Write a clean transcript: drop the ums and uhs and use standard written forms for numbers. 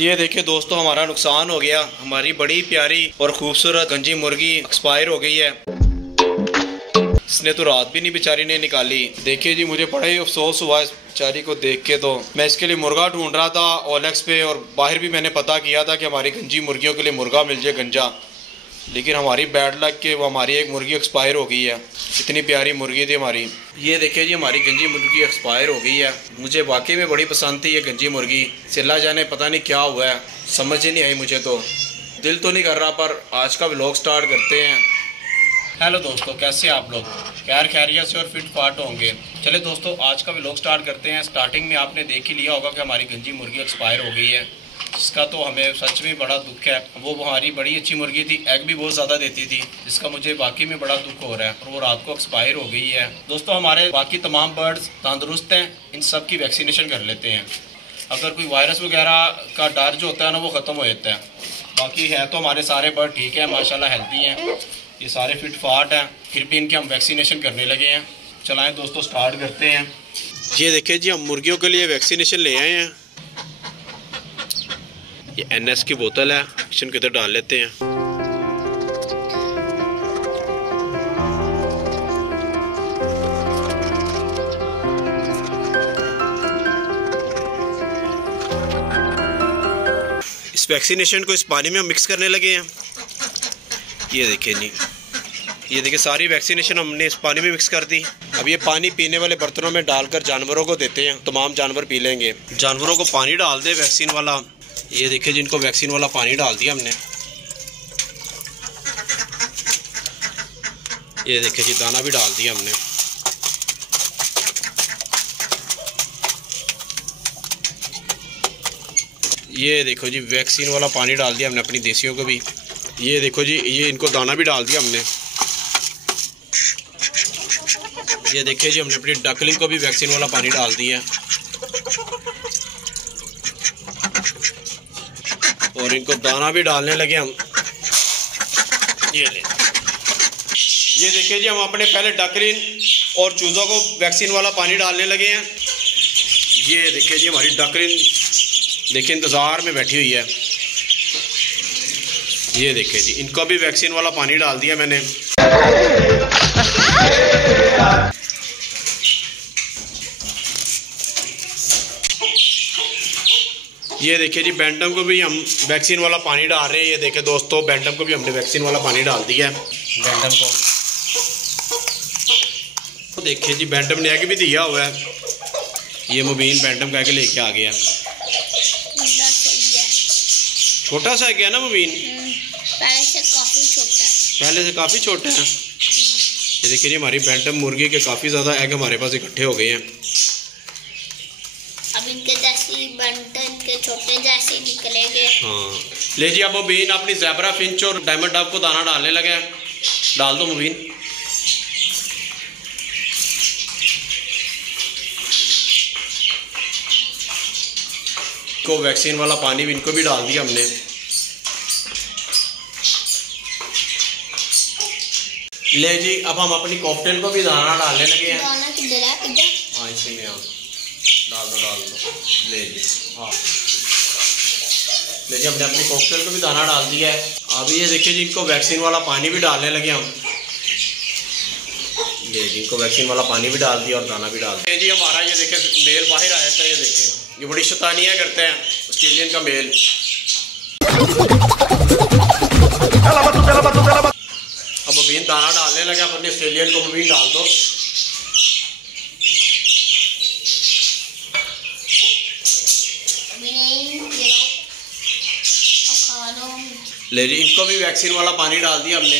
ये देखिए दोस्तों, हमारा नुकसान हो गया। हमारी बड़ी प्यारी और खूबसूरत गंजी मुर्गी एक्सपायर हो गई है। इसने तो रात भी नहीं बेचारी ने निकाली। देखिए जी, मुझे बड़ा ही अफसोस हुआ इस बेचारी को देख के। तो मैं इसके लिए मुर्गा ढूंढ रहा था ओएलएक्स पे, और बाहर भी मैंने पता किया था कि हमारी गंजी मुर्गियों के लिए मुर्गा मिल जाए गंजा। लेकिन हमारी बैड लक के वो हमारी एक मुर्गी एक्सपायर हो गई है। इतनी प्यारी मुर्गी थी हमारी। ये देखिए जी, हमारी गंजी मुर्गी एक्सपायर हो गई है। मुझे वाकई में बड़ी पसंद थी ये गंजी मुर्गी। चिल्ला जाने पता नहीं क्या हुआ है, समझ ही नहीं आई मुझे। तो दिल तो नहीं कर रहा, पर आज का व्लॉग स्टार्ट करते हैं। हेलो दोस्तों, कैसे आप लोग? खैरियत से और फिट फाट होंगे। चले दोस्तों, आज का व्लॉग स्टार्ट करते हैं। स्टार्टिंग में आपने देख ही लिया होगा कि हमारी गंजी मुर्गी एक्सपायर हो गई है, जिसका तो हमें सच में बड़ा दुख है। वो हमारी बड़ी अच्छी मुर्गी थी, एग भी बहुत ज़्यादा देती थी, जिसका मुझे वाकई में बड़ा दुख हो रहा है। और वो रात को एक्सपायर हो गई है। दोस्तों, हमारे बाकी तमाम बर्ड्स तंदुरुस्त हैं, इन सब की वैक्सीनेशन कर लेते हैं। अगर कोई वायरस वगैरह का डर जो होता है ना, वो ख़त्म हो जाता है। बाकी है तो हमारे सारे बर्ड ठीक है, माशाल्लाह हेल्दी हैं, ये सारे फिट फाट हैं। फिर भी इनके हम वैक्सीनेशन करने लगे हैं। चलाएं दोस्तों, स्टार्ट करते हैं। ये देखिए जी, हम मुर्गियों के लिए वैक्सीनेशन ले आए हैं। ये NS की बोतल है, वैक्सीन के अंदर डाल लेते हैं। इस वैक्सीनेशन को इस पानी में हम मिक्स करने लगे हैं। ये देखिए जी, ये देखिए सारी वैक्सीनेशन हमने इस पानी में मिक्स कर दी। अब ये पानी पीने वाले बर्तनों में डालकर जानवरों को देते हैं। तमाम जानवर पी लेंगे। जानवरों को पानी डाल दे वैक्सीन वाला। ये देखिए जिनको वैक्सीन वाला पानी डाल दिया हमने। ये देखिए जी, दाना भी डाल दिया हमने। ये देखो जी, वैक्सीन वाला पानी डाल दिया हमने अपनी देसियों को भी। ये देखो जी, ये इनको दाना भी डाल दिया हमने। ये देखिए जी, हमने अपनी डकलिंग को भी वैक्सीन वाला पानी डाल दिया। और इनको दाना भी डालने लगे हम। ये ले, ये देखिए जी, हम अपने पहले डकलिन और चूज़ों को वैक्सीन वाला पानी डालने लगे हैं। ये देखिए जी, हमारी डकलिन देखिए इंतज़ार में बैठी हुई है। ये देखिए जी, इनको भी वैक्सीन वाला पानी डाल दिया मैंने। ये देखिए जी, बैंटम को भी हम वैक्सीन वाला पानी डाल रहे हैं। ये देखिए दोस्तों, बैंटम को भी हमने वैक्सीन वाला पानी डाल दिया है। बैंटम को तो देखिए जी, बैंटम ने एग भी दिया हुआ है। ये मुबीन बैंटम का एग लेके आ गया। छोटा सा गया ना मुबीन, पहले से काफ़ी छोटा है। पहले से काफ़ी छोटा है। ये देखिए जी, हमारी बैंटम मुर्गी के काफ़ी ज़्यादा एग हमारे पास इकट्ठे हो गए हैं। अब इनके जैसे बनते, इनके छोटे जैसे निकलेंगे। हाँ, ले जी, अब मुबीन अपनी ज़ेबरा फिंच और डायमंड डव को दाना डालने लगे। डाल दो मुबीन। को वैक्सीन वाला पानी भी इनको भी डाल दिया हमने। ले जी, अब हम अपनी कॉकटेल को भी दाना डालने लगे हैं। दाना किधर है? इधर। हाँ, इसी में डाल दो। ले जी, हाँ, ले जी, हमने अपनी कॉकटेल को भी दाना डाल दिया है। अभी ये देखिए जी, इनको वैक्सीन वाला पानी भी डालने लगे हम। ले जी, इनको वैक्सीन वाला पानी भी डाल दिया और दाना भी डाल दिया। जी, हमारा ये देखिए मेल बाहर आया था। ये देखिए, ये बड़ी शैतानियाँ करते हैं, ऑस्ट्रेलियन का मेल। अब मुबीन दाना डालने लगे। अपने ऑस्ट्रेलियन को मुबीन डाल दो। ले जी, इनको भी वैक्सीन वाला पानी डाल दिया हमने।